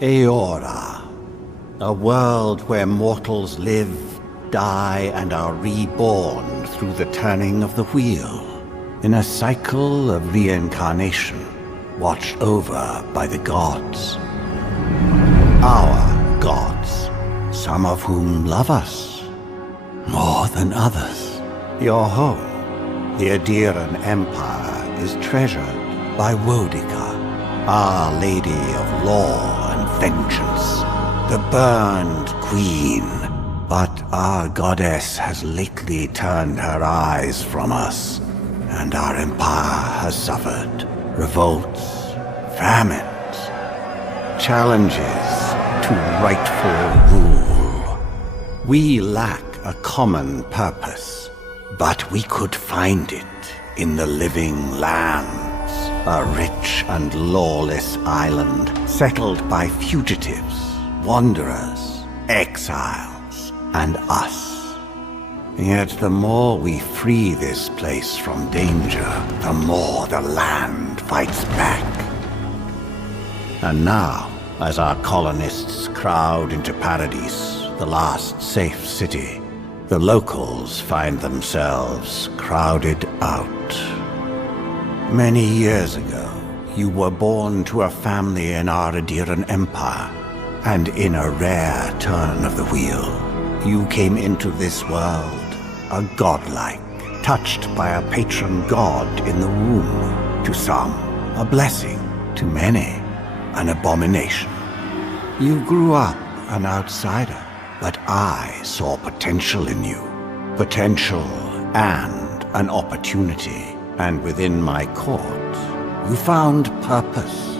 Eora, a world where mortals live, die, and are reborn through the turning of the wheel, in a cycle of reincarnation, watched over by the gods. Our gods, some of whom love us more than others. Your home, the Adiran Empire, is treasured by Wodica, Our Lady of Law and Vengeance, the Burned Queen. But our goddess has lately turned her eyes from us, and our empire has suffered revolts, famines, challenges to rightful rule. We lack a common purpose, but we could find it in the living lands, a rich and lawless island settled by fugitives, wanderers, exiles, and us. Yet the more we free this place from danger, the more the land fights back. And now, as our colonists crowd into Paradise, the last safe city, the locals find themselves crowded out. Many years ago, you were born to a family in our Adiran Empire, and in a rare turn of the wheel, you came into this world a godlike, touched by a patron god in the womb. To some, a blessing; to many, an abomination. You grew up an outsider, but I saw potential in you. Potential and an opportunity. And within my court, you found purpose.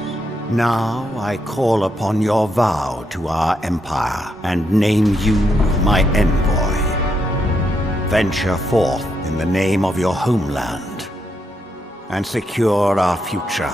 Now I call upon your vow to our empire and name you my envoy. Venture forth in the name of your homeland and secure our future.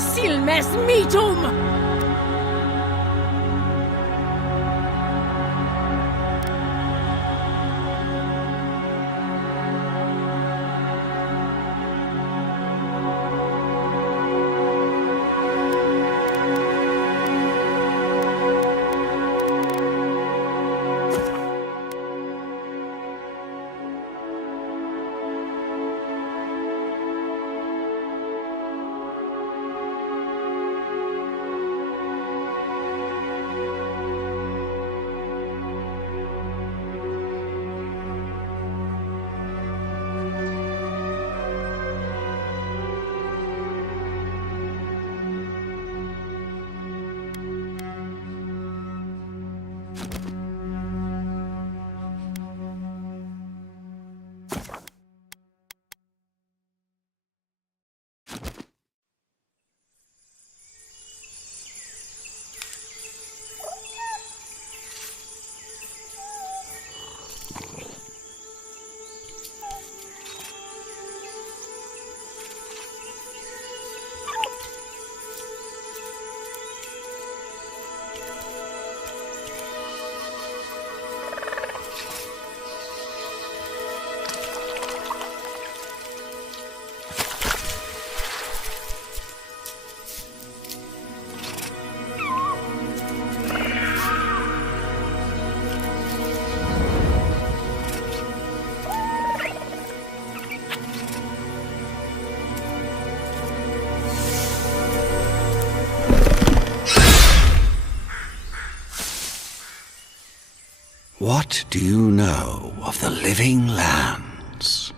Silmes mitum! What do you know of the living lands?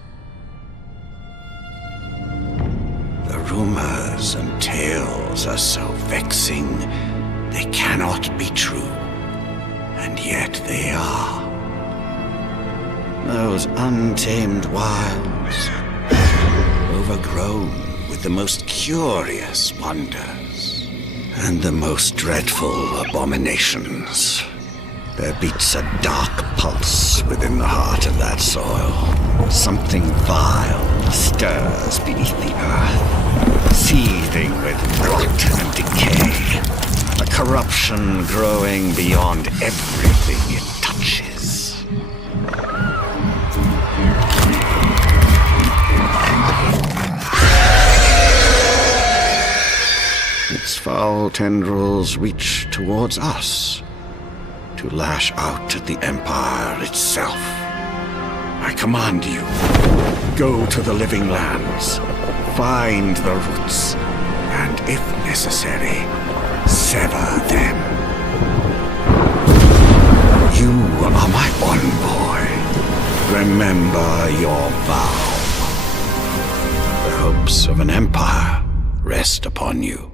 The rumors and tales are so vexing, they cannot be true, and yet they are. Those untamed wilds, overgrown with the most curious wonders and the most dreadful abominations. There beats a dark pulse within the heart of that soil. Something vile stirs beneath the earth, seething with rot and decay. A corruption growing beyond everything it touches. Its foul tendrils reach towards us, to lash out at the Empire itself. I command you, go to the living lands, find the roots, and if necessary, sever them. You are my envoy. Remember your vow. The hopes of an empire rest upon you.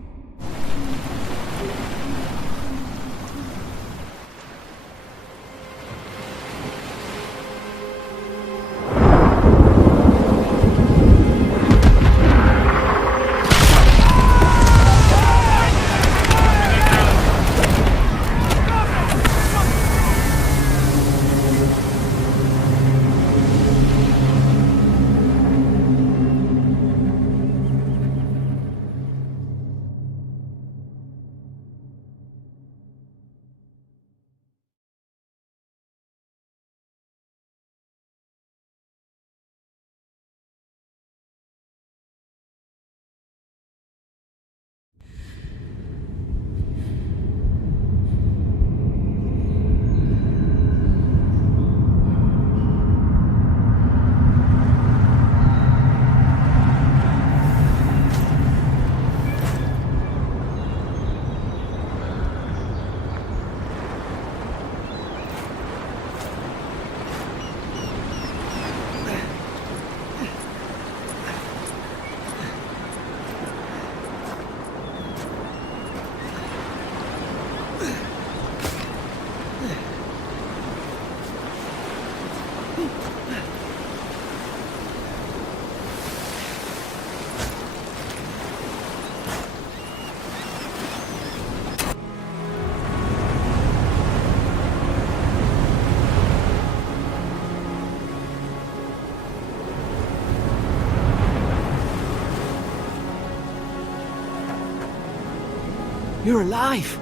You're alive!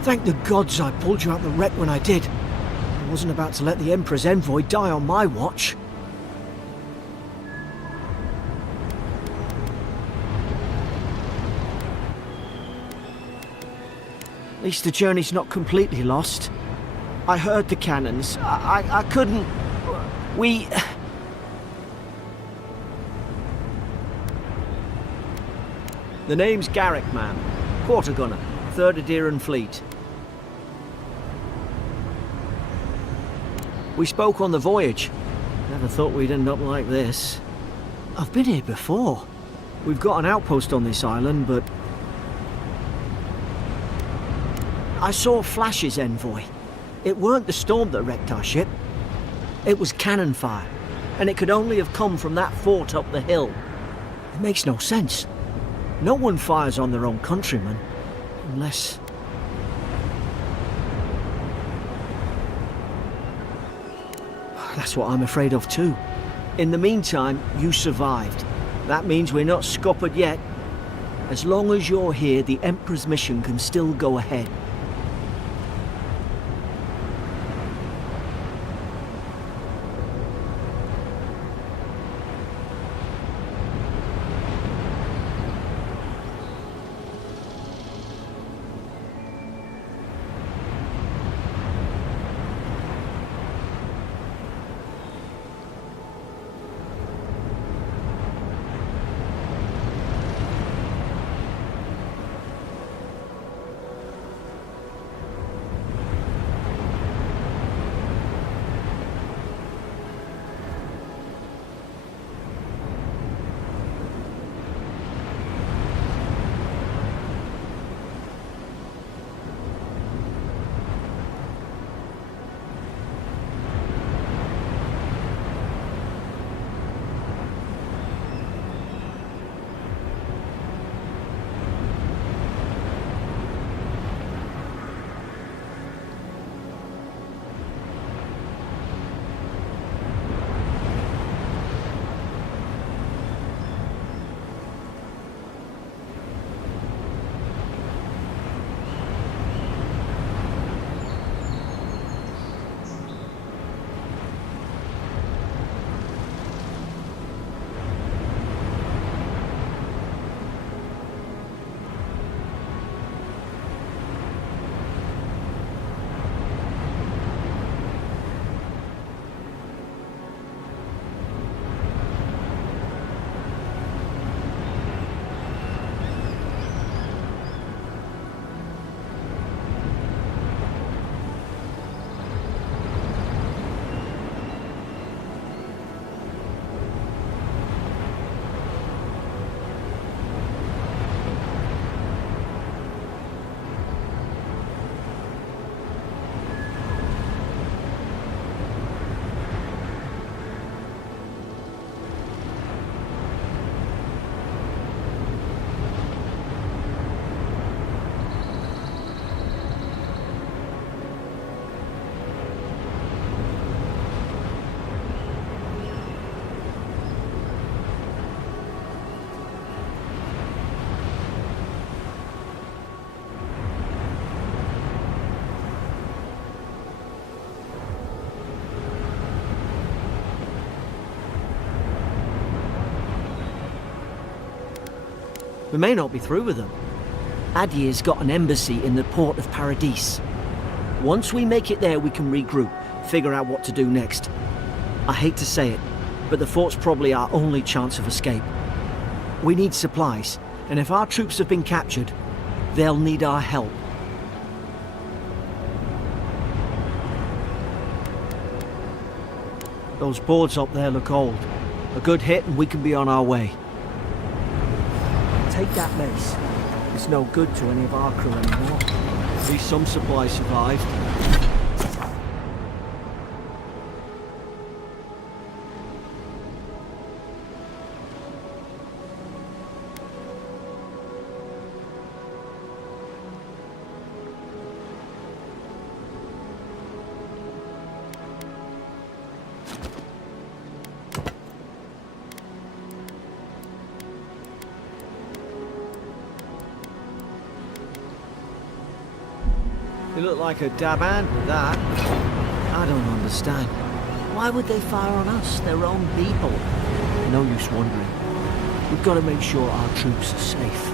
Thank the gods I pulled you out the wreck when I did. I wasn't about to let the Emperor's envoy die on my watch. At least the journey's not completely lost. I heard the cannons. I couldn't... We... The name's Garrick, ma'am. Quarter gunner, 3rd Adheran Fleet. We spoke on the voyage. Never thought we'd end up like this. I've been here before. We've got an outpost on this island, but... I saw flashes, envoy. It weren't the storm that wrecked our ship. It was cannon fire, and it could only have come from that fort up the hill. It makes no sense. No one fires on their own countrymen, unless... That's what I'm afraid of too. In the meantime, you survived. That means we're not scuppered yet. As long as you're here, the Emperor's mission can still go ahead. We may not be through with them. Adir's got an embassy in the port of Paradis. Once we make it there, we can regroup, figure out what to do next. I hate to say it, but the fort's probably our only chance of escape. We need supplies, and if our troops have been captured, they'll need our help. Those boards up there look old. A good hit and we can be on our way. Take that mace. It's no good to any of our crew anymore. At least some supplies survived. You look like a dab hand with that. I don't understand. Why would they fire on us, their own people? No use wondering. We've got to make sure our troops are safe.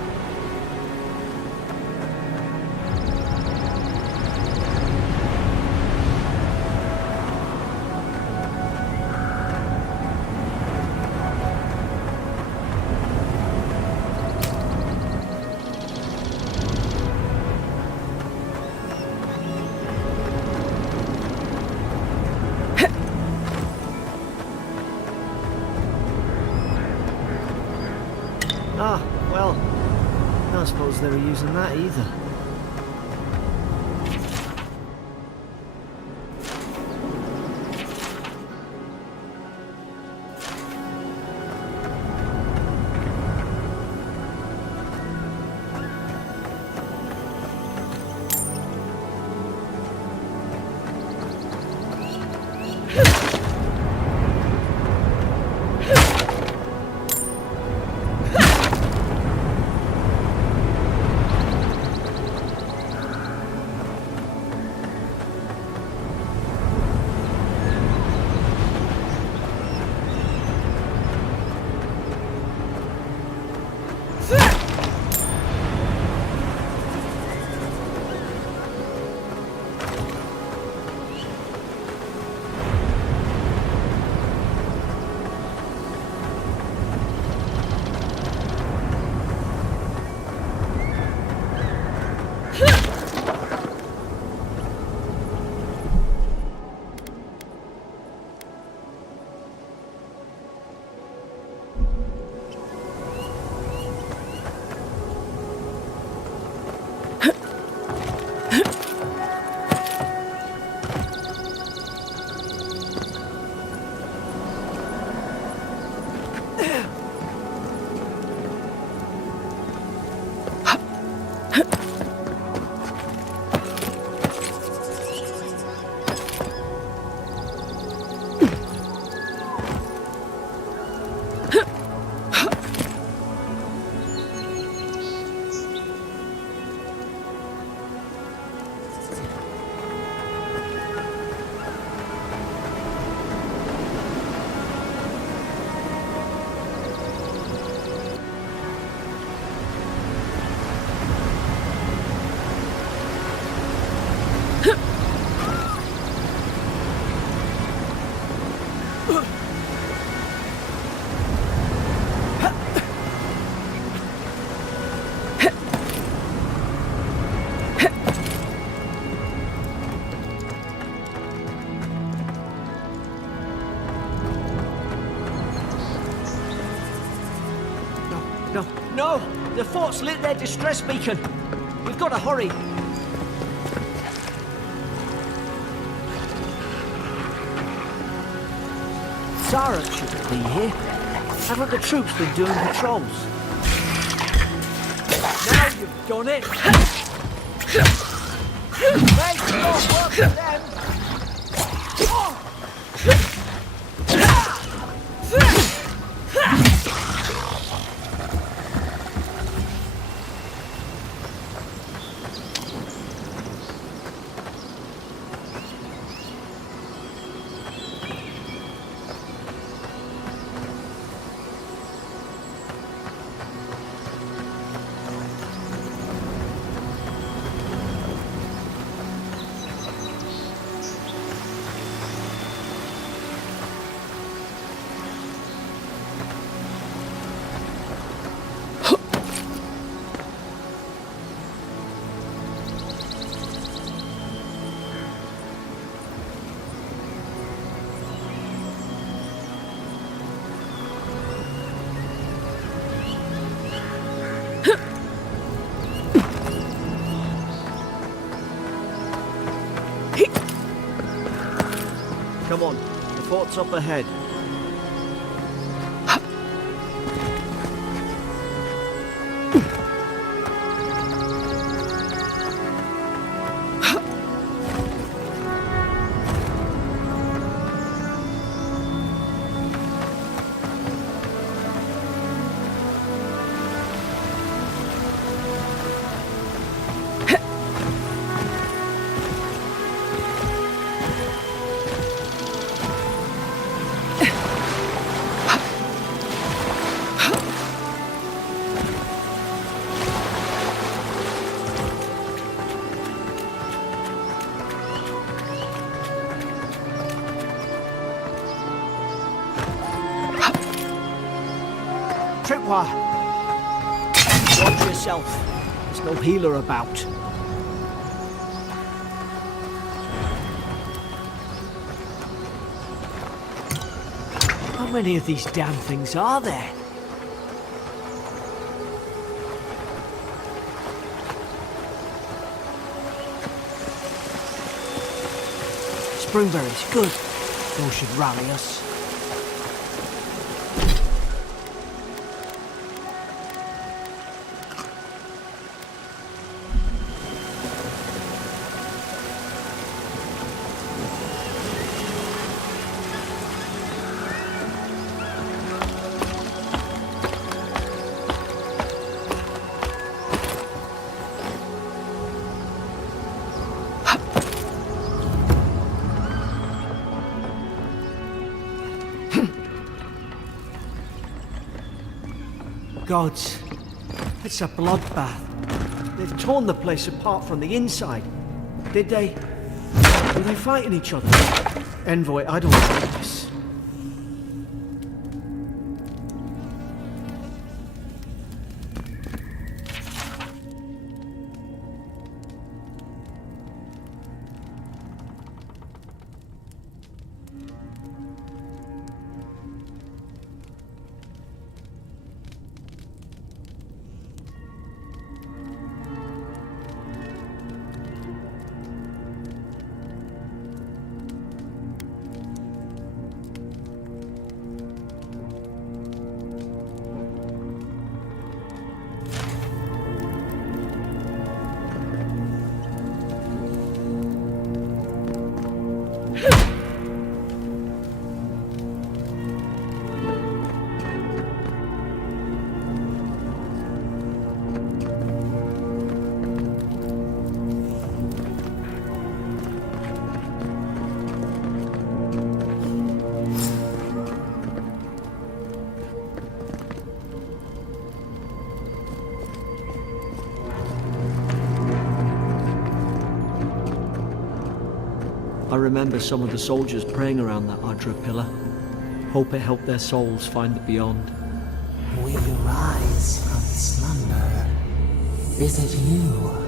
Ah, well, I don't suppose they were using that either. No! The fort's lit their distress beacon! We've got to hurry! Zara shouldn't be here. Haven't the troops been doing patrols? Now you've done it! Make your work for them! Come on, the fort's up ahead. tripwire. Watch yourself. There's no healer about. How many of these damn things are there? Springberries, good. Those should rally us. Gods, it's a bloodbath. They've torn the place apart from the inside. Did they? Were they fighting each other? Envoy, I don't like this. I remember some of the soldiers praying around that Adra pillar. Hope it helped their souls find the beyond. We rise from slumber. Is it you?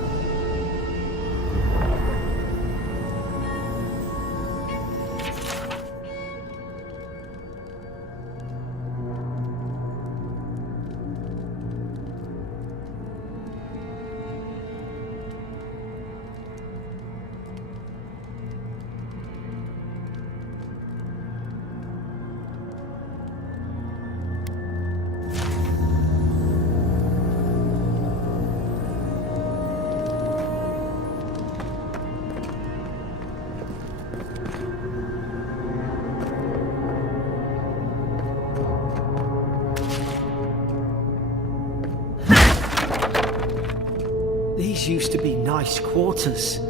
These used to be nice quarters.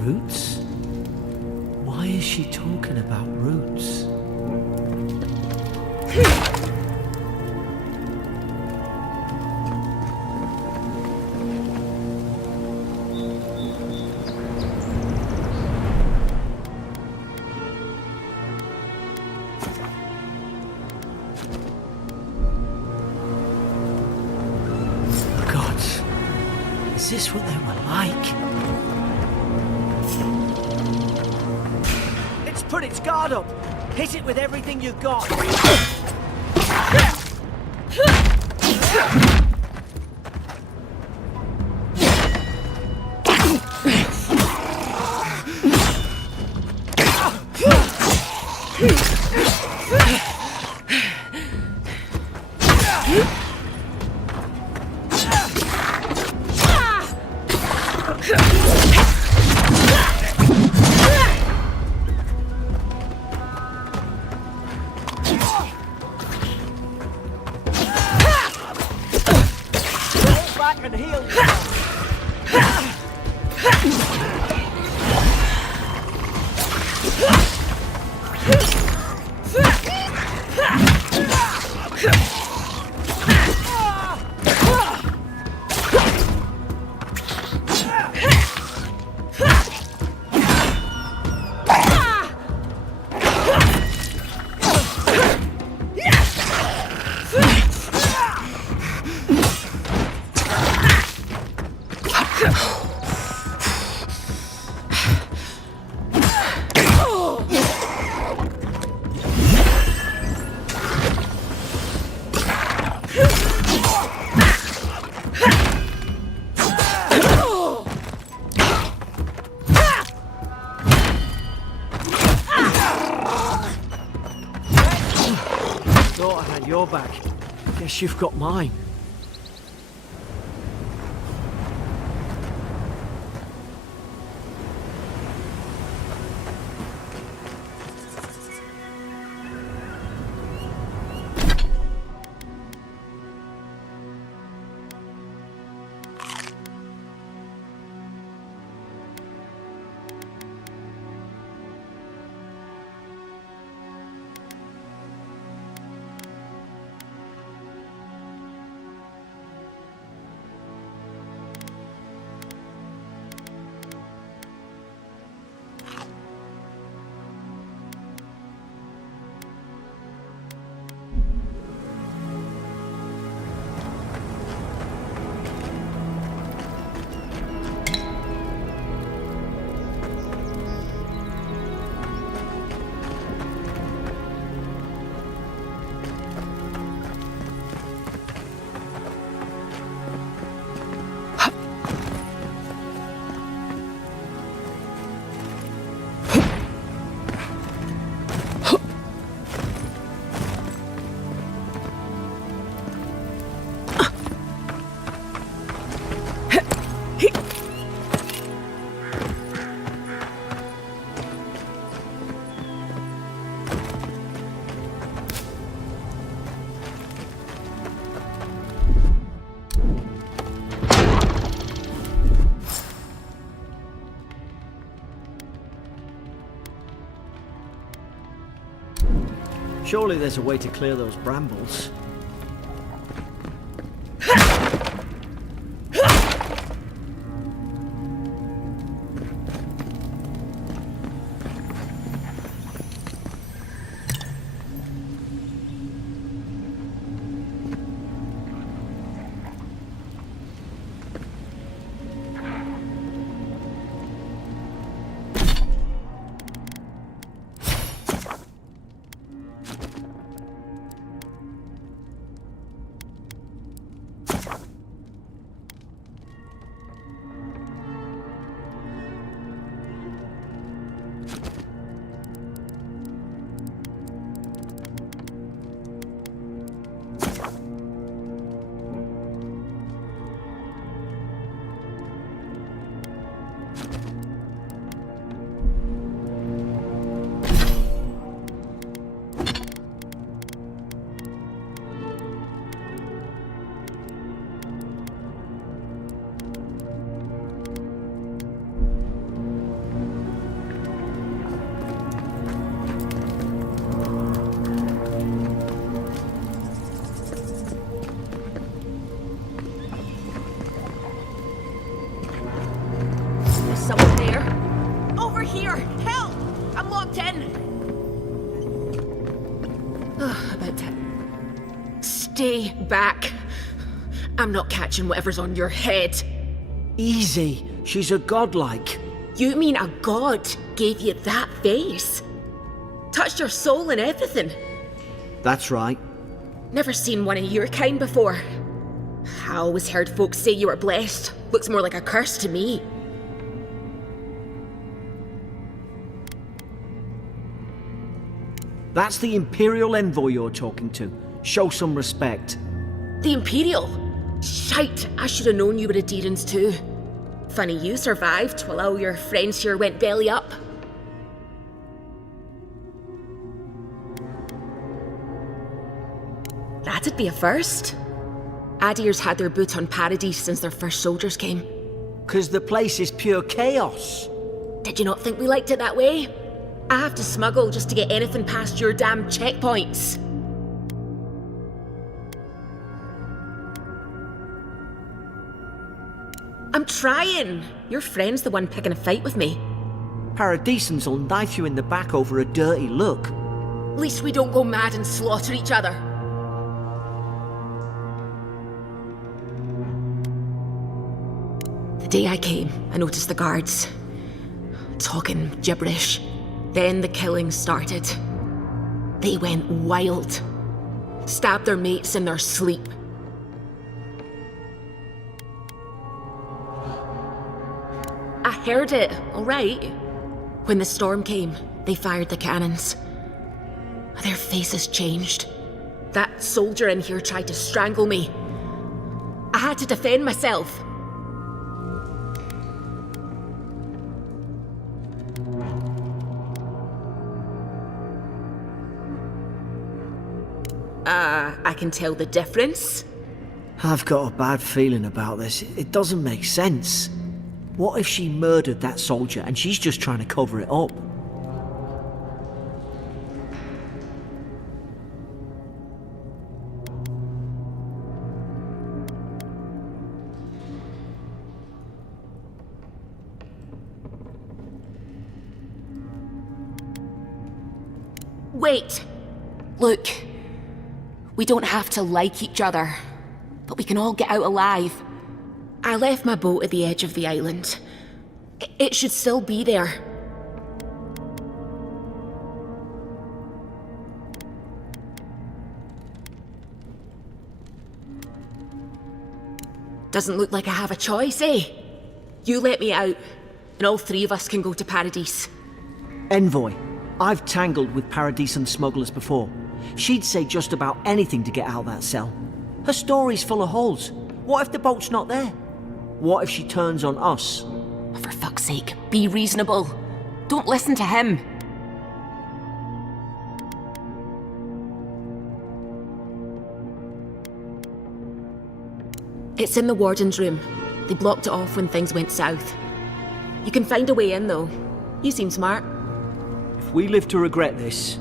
Roots? Why is she talking about roots? Is this what they were like? It's put its guard up! Hit it with everything you've got! And heal. Thought I had your back. Guess you've got mine. Surely there's a way to clear those brambles. someone there? Over here! Help! I'm locked in! About that. Stay back. I'm not catching whatever's on your head. Easy. She's a godlike. You mean a god gave you that face? Touched your soul and everything? That's right. Never seen one of your kind before. I always heard folks say you were blessed. Looks more like a curse to me. That's the Imperial envoy you're talking to. Show some respect. The Imperial? Shite, I should have known you were Adherents too. Funny you survived while all your friends here went belly up. That'd be a first. Adir's had their boot on Paradise since their first soldiers came. 'Cause the place is pure chaos. Did you not think we liked it that way? I have to smuggle just to get anything past your damn checkpoints. I'm trying. Your friend's the one picking a fight with me. Paradisans will knife you in the back over a dirty look. At least we don't go mad and slaughter each other. The day I came, I noticed the guards talking gibberish. Then the killing started. They went wild. Stabbed their mates in their sleep. I heard it, all right. When the storm came, they fired the cannons. Their faces changed. That soldier in here tried to strangle me. I had to defend myself. I can tell the difference. I've got a bad feeling about this. It doesn't make sense. What if she murdered that soldier and she's just trying to cover it up? Wait. Look. We don't have to like each other, but we can all get out alive. I left my boat at the edge of the island. It should still be there. Doesn't look like I have a choice, eh? You let me out, and all three of us can go to Paradise. Envoy, I've tangled with Paradisan smugglers before. She'd say just about anything to get out of that cell. Her story's full of holes. What if the boat's not there? What if she turns on us? For fuck's sake, be reasonable. Don't listen to him. It's in the warden's room. They blocked it off when things went south. You can find a way in, though. You seem smart. If we live to regret this...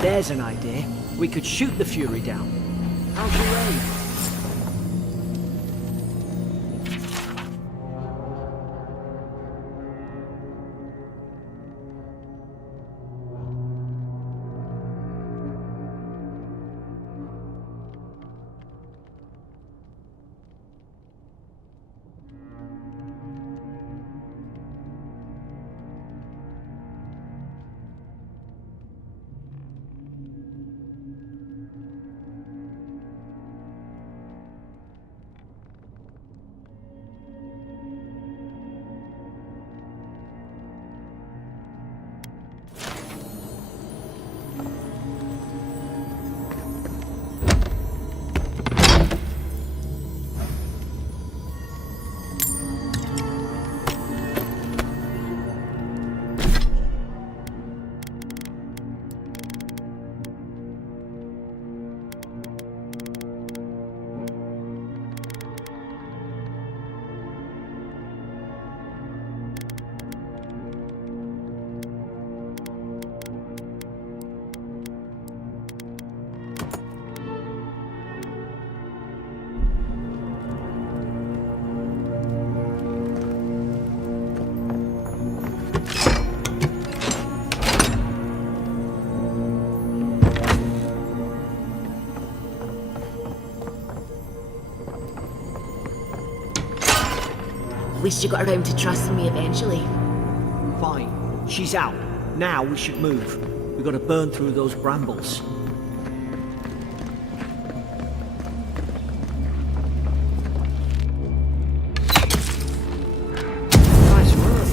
There's an idea. We could shoot the Fury down. How's your aim? At least you got around to trusting me eventually. Fine. She's out. Now we should move. We've got to burn through those brambles. Nice work.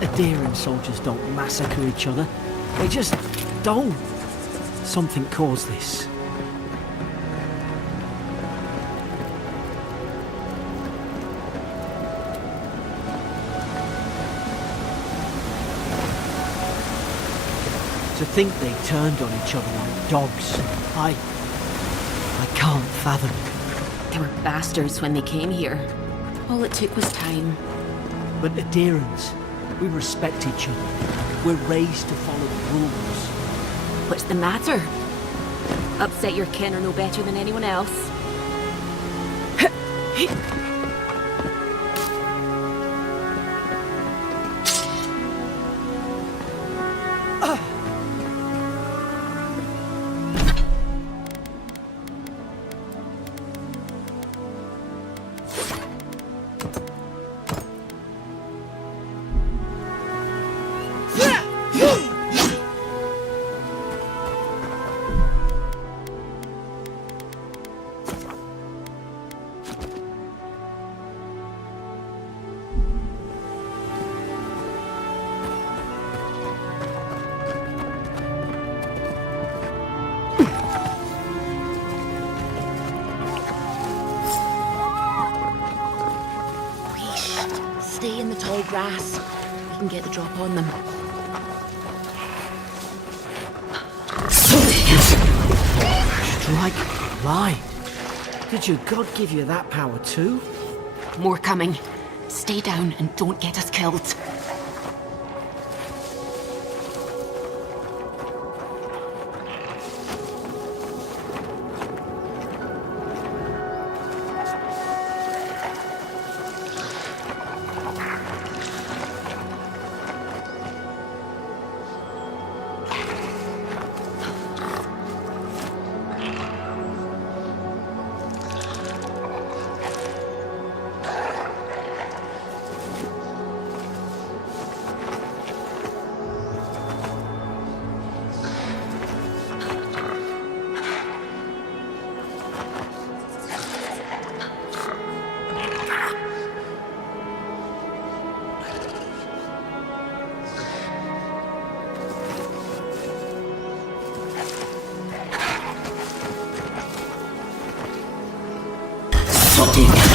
Adherent soldiers don't massacre each other. They just don't. Something caused this. To think they turned on each other like dogs. I can't fathom. They were bastards when they came here. All it took was time. But adherents, we respect each other. We're raised to follow the rules. What's the matter? Upset your kin are no better than anyone else. Stay in the tall grass. We can get the drop on them. Strike blind. Did your god give you that power too? More coming. Stay down and don't get us killed. footing.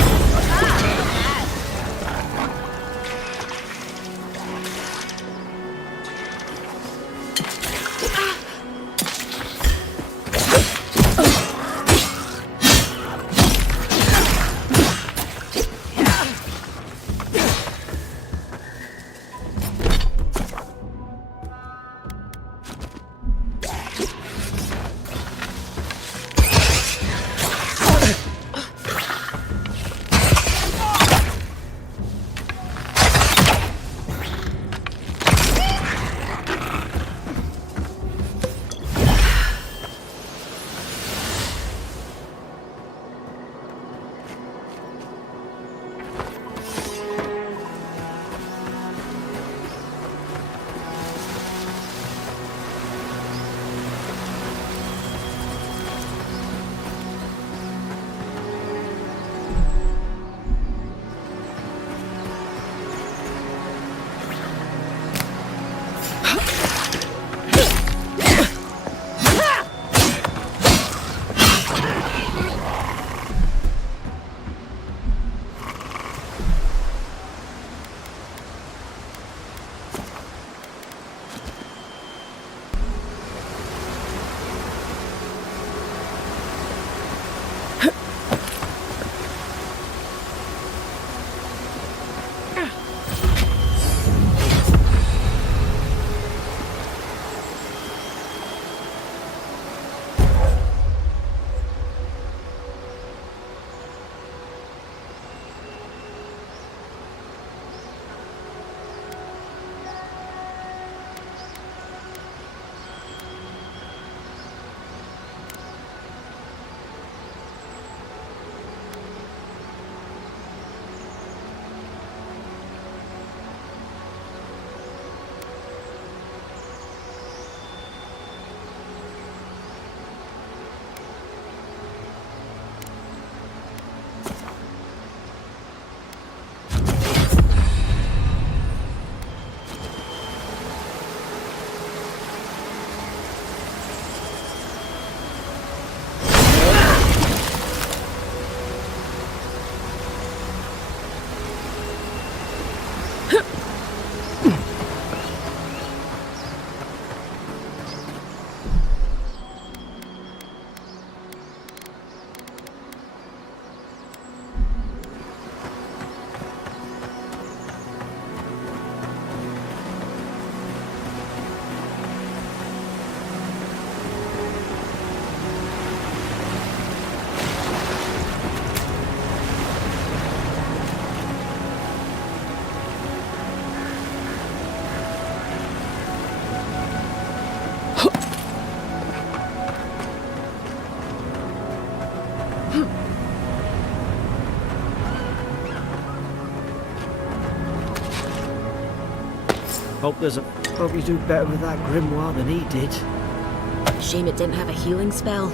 Hope you do better with that grimoire than he did. Shame it didn't have a healing spell.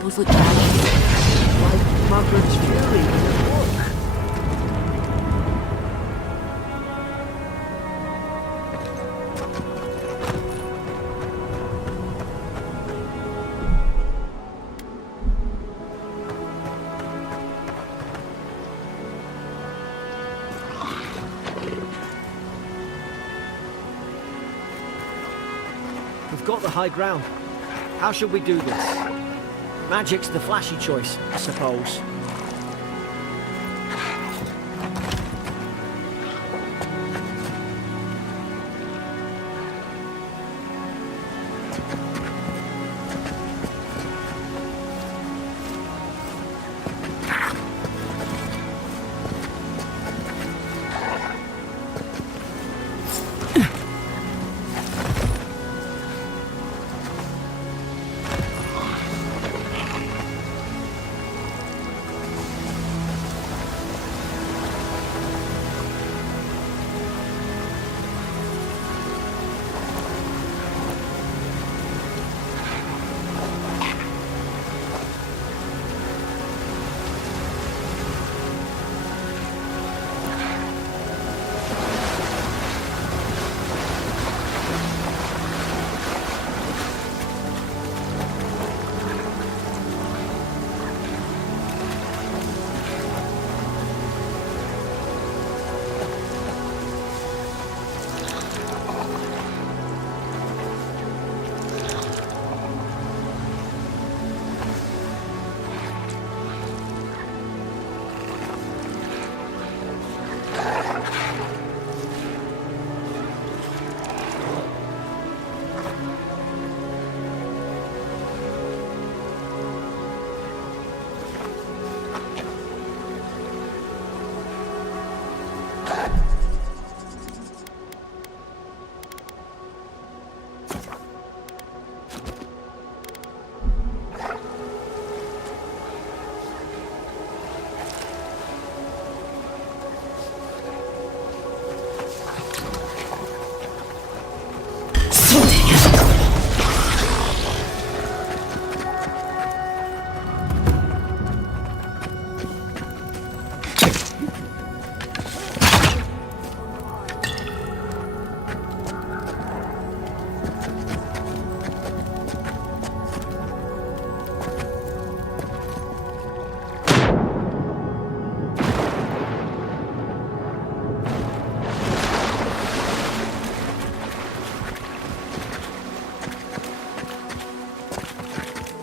Those look bad. Like Margaret's fury in the book. got the high ground. How should we do this? Magic's the flashy choice, I suppose.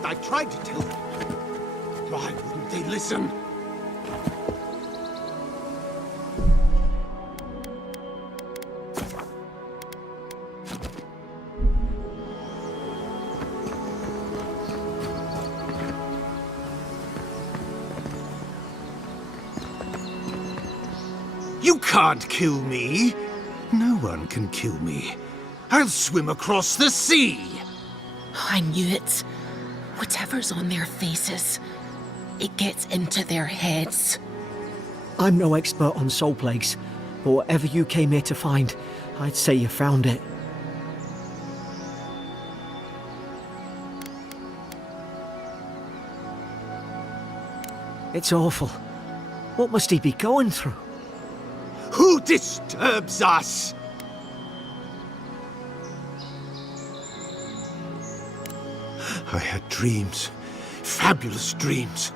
I tried to tell them. Why wouldn't they listen? You can't kill me. No one can kill me. I'll swim across the sea. I knew it. Whatever's on their faces, it gets into their heads. I'm no expert on soul plagues, but whatever you came here to find, I'd say you found it. It's awful. What must he be going through? Who disturbs us? I had dreams. Fabulous dreams.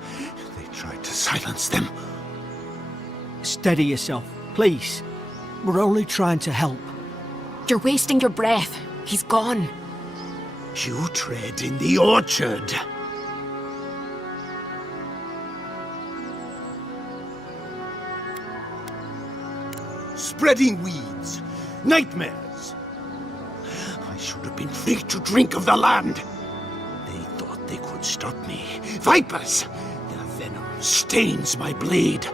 They tried to silence them. Steady yourself, please. We're only trying to help. You're wasting your breath. He's gone. You tread in the orchard. Spreading weeds. Nightmares. I should have been free to drink of the land. They thought they could stop me. Vipers! Their venom stains my blade.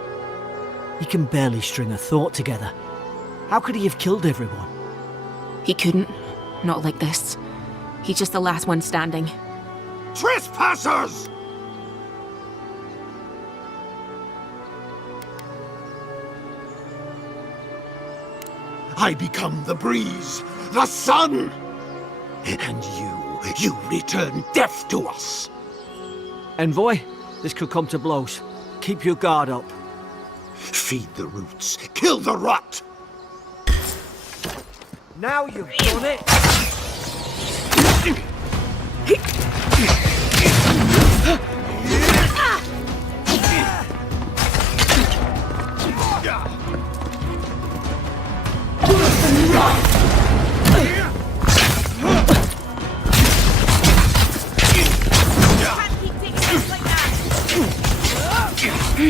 He can barely string a thought together. How could he have killed everyone? He couldn't. Not like this. He's just the last one standing. Trespassers! I become the breeze, the sun! And you return death to us! Envoy, this could come to blows. Keep your guard up. Feed the roots, kill the rot! Now you've done it! What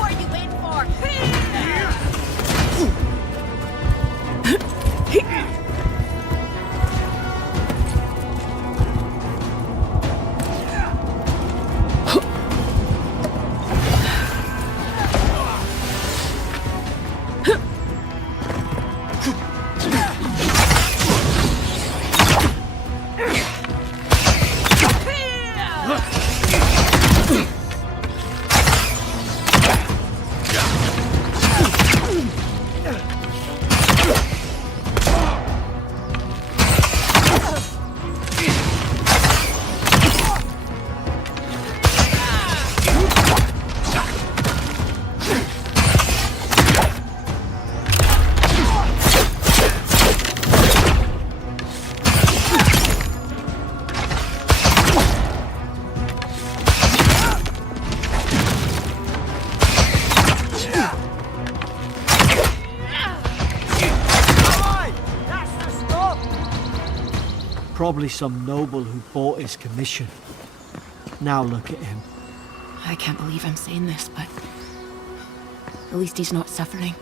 are you waiting for? Probably some noble who bought his commission. Now look at him. I can't believe I'm saying this, but at least he's not suffering.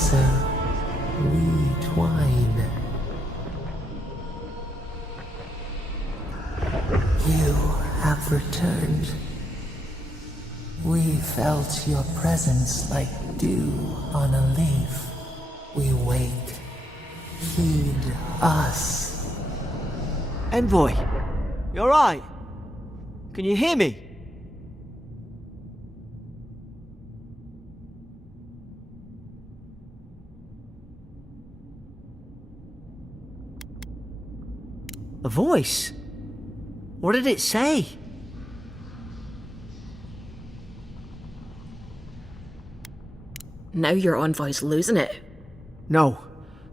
closer we twine. You have returned. We felt your presence like dew on a leaf. We wait. Heed us. Envoy, you alright? Can you hear me? A voice? What did it say? Now your envoy's losing it. No,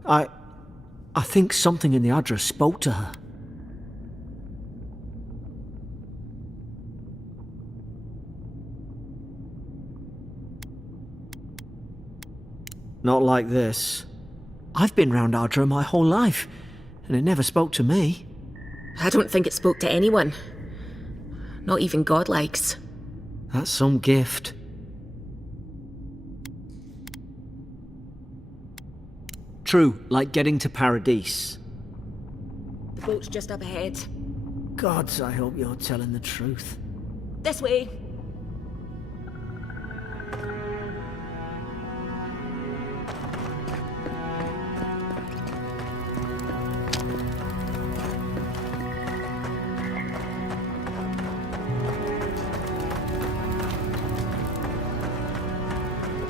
I think something in the address spoke to her. Not like this. I've been round Ardra my whole life, and it never spoke to me. I don't think it spoke to anyone. Not even godlikes. That's some gift. True, like getting to Paradise. The boat's just up ahead. Gods, I hope you're telling the truth. This way.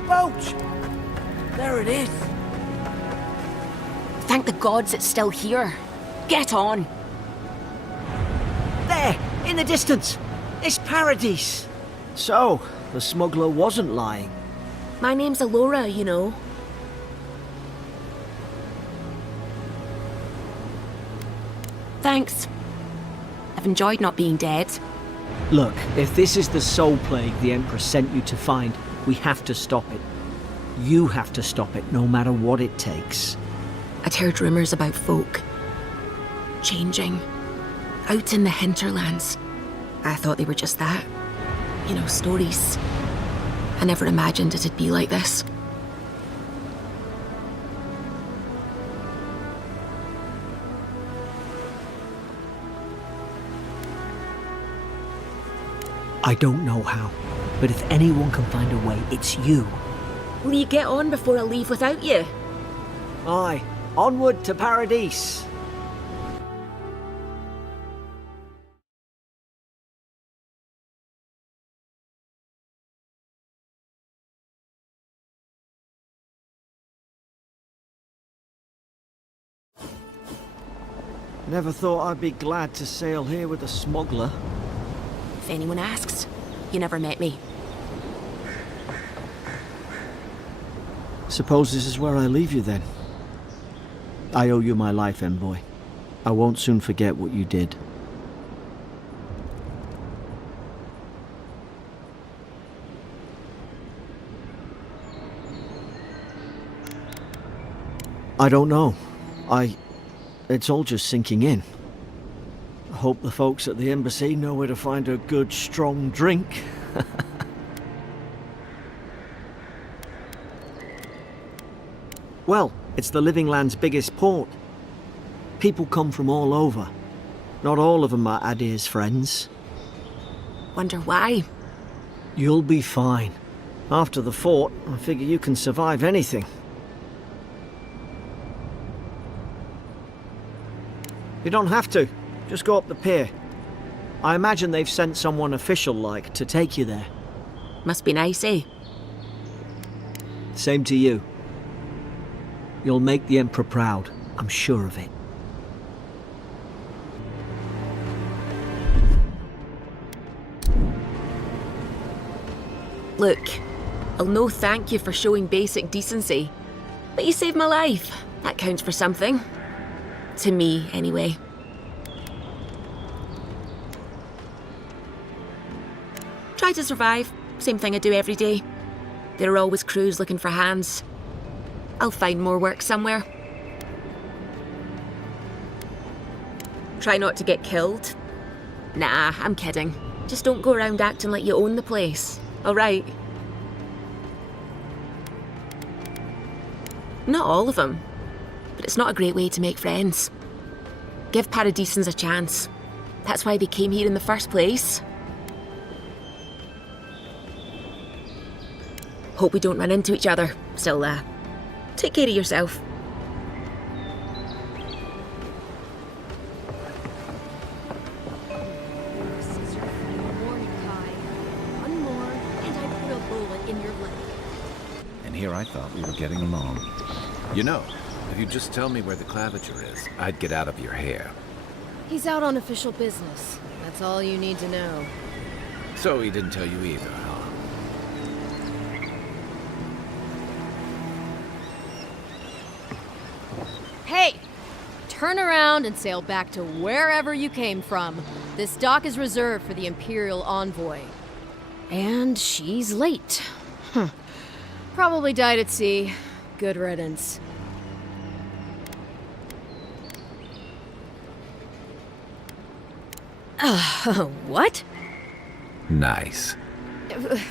Boat! There it is. Thank the gods it's still here. Get on. There, in the distance. It's Paradise. So, the smuggler wasn't lying. My name's Alora, you know. Thanks. I've enjoyed not being dead. Look, if this is the soul plague the Empress sent you to find, we have to stop it. You have to stop it, no matter what it takes. I'd heard rumours about folk changing out in the hinterlands. I thought they were just that. You know, stories. I never imagined it'd be like this. I don't know how, but if anyone can find a way, it's you. Will you get on before I leave without you? Aye, onward to Paradise. Never thought I'd be glad to sail here with a smuggler. If anyone asks, you never met me. Suppose this is where I leave you then. I owe you my life, Envoy. I won't soon forget what you did. I don't know. It's all just sinking in. I hope the folks at the embassy know where to find a good, strong drink. Well, it's the Living Land's biggest port. People come from all over. Not all of them are Adir's friends. Wonder why? You'll be fine. After the fort, I figure you can survive anything. You don't have to. Just go up the pier. I imagine they've sent someone official-like to take you there. Must be nice, eh? Same to you. You'll make the Emperor proud. I'm sure of it. Look, I'll no thank you for showing basic decency. But you saved my life. That counts for something. To me, anyway. Try to survive. Same thing I do every day. There are always crews looking for hands. I'll find more work somewhere. Try not to get killed. Nah, I'm kidding. Just don't go around acting like you own the place. All right? Not all of them, but it's not a great way to make friends. Give Paradisans a chance. That's why they came here in the first place. Hope we don't run into each other. Still, take care of yourself. One more, and I put a bullet in your leg. And here I thought we were getting along. You know, if you'd just tell me where the claviger is, I'd get out of your hair. He's out on official business. That's all you need to know. So he didn't tell you either, huh? Hey! Turn around and sail back to wherever you came from. This dock is reserved for the Imperial Envoy. And she's late. Probably died at sea. Good riddance. What? Nice.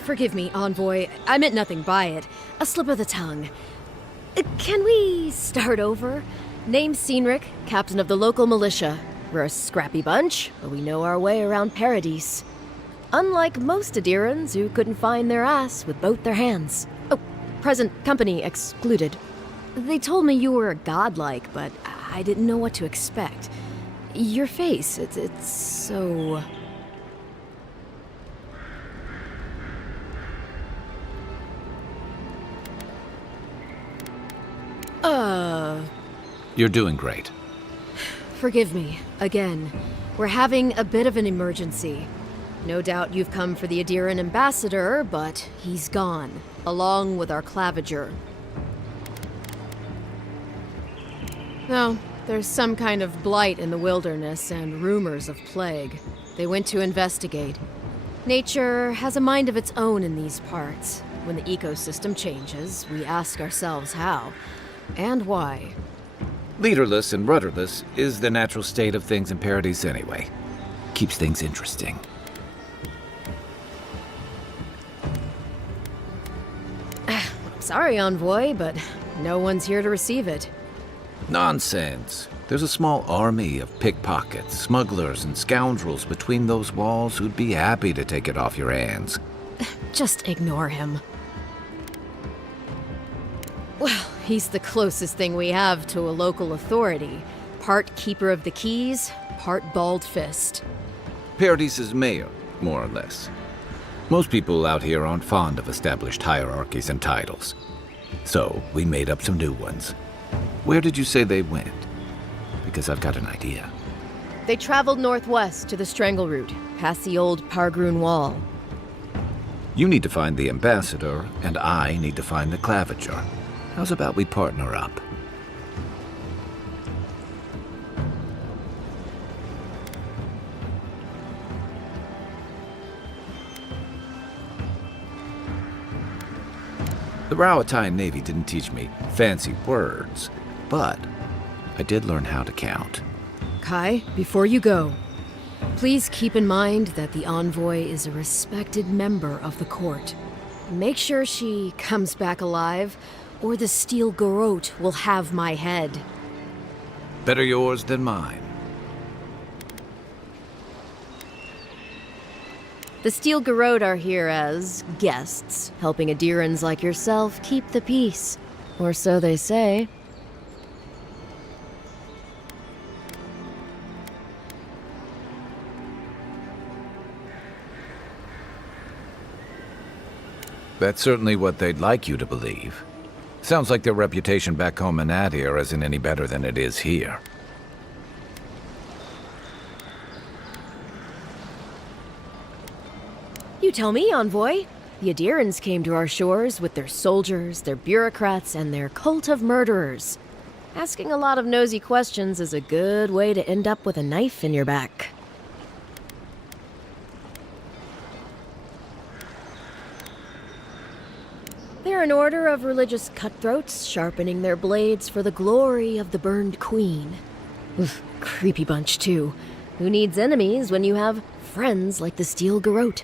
Forgive me, Envoy. I meant nothing by it. A slip of the tongue. Can we start over? Name's Cynric, captain of the local militia. We're a scrappy bunch, but we know our way around Paradise. Unlike most Adirans who couldn't find their ass with both their hands. Oh, present company excluded. They told me you were godlike, but I didn't know what to expect. Your face, it's so... You're doing great. Forgive me, again. We're having a bit of an emergency. No doubt you've come for the Adiran ambassador, but he's gone, along with our claviger. No, there's some kind of blight in the wilderness and rumors of plague. They went to investigate. Nature has a mind of its own in these parts. When the ecosystem changes, we ask ourselves how and why. Leaderless and rudderless is the natural state of things in Paradise anyway. Keeps things interesting. Sorry, Envoy, but no one's here to receive it. Nonsense. There's a small army of pickpockets, smugglers, and scoundrels between those walls who'd be happy to take it off your hands. Just ignore him. Well, he's the closest thing we have to a local authority. Part keeper of the keys, part bald fist. Paradise's mayor, more or less. Most people out here aren't fond of established hierarchies and titles. So, we made up some new ones. Where did you say they went? Because I've got an idea. They traveled northwest to the Strangle Route, past the old Pargroon Wall. You need to find the ambassador, and I need to find the claviger. How's about we partner up? The Rawatine Navy didn't teach me fancy words, but I did learn how to count. Kai, before you go, please keep in mind that the Envoy is a respected member of the court. Make sure she comes back alive, or the Steel Garrote will have my head. Better yours than mine. The Steel Garrote are here as guests, helping Adirans like yourself keep the peace. Or so they say. That's certainly what they'd like you to believe. Sounds like their reputation back home in Adir isn't any better than it is here. You tell me, Envoy. The Adirans came to our shores with their soldiers, their bureaucrats, and their cult of murderers. Asking a lot of nosy questions is a good way to end up with a knife in your back. They're an order of religious cutthroats, sharpening their blades for the glory of the burned queen. Oof, creepy bunch, too. Who needs enemies when you have friends like the Steel Garrote?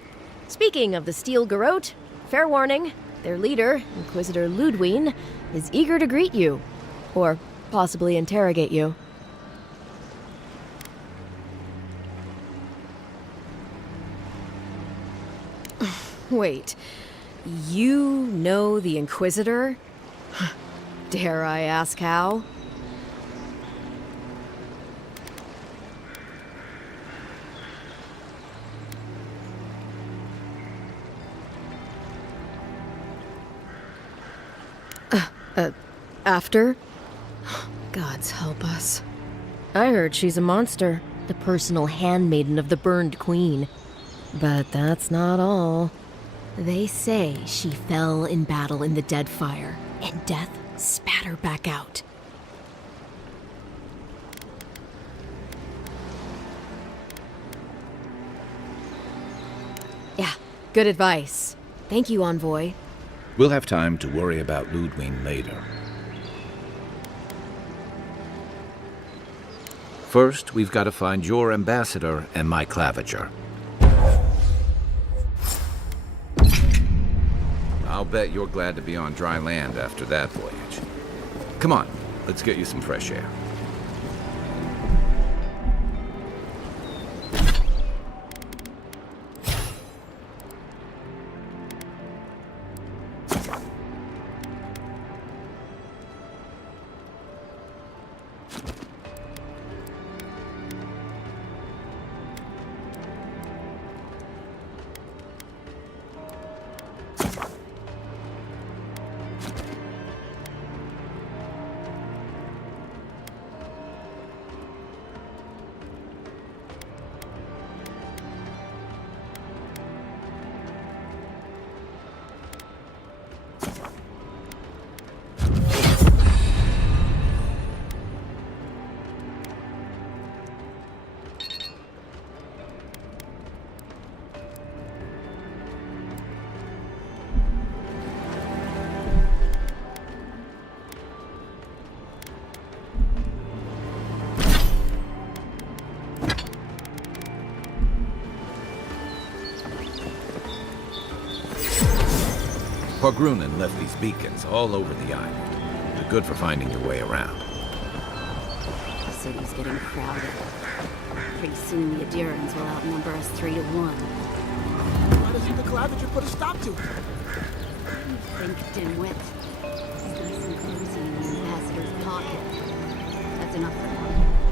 Speaking of the Steel Garrote, fair warning, their leader, Inquisitor Ludwine, is eager to greet you, or possibly interrogate you. Wait, you know the Inquisitor? Dare I ask how? After? Gods help us. I heard she's a monster, the personal handmaiden of the burned queen. But that's not all. They say she fell in battle in the dead fire, and death spat her back out. Yeah, good advice. Thank you, Envoy. We'll have time to worry about Ludwig later. First, we've got to find your ambassador and my claviger. I'll bet you're glad to be on dry land after that voyage. Come on, let's get you some fresh air. Pargrunen left these beacons all over the island. They're good for finding your way around. The city's getting crowded. Pretty soon the Adirans will outnumber us 3 to 1. Why doesn't the Claviger put a stop to it? Think, dimwit. It's nice and cozy in the ambassador's pocket. That's enough for now.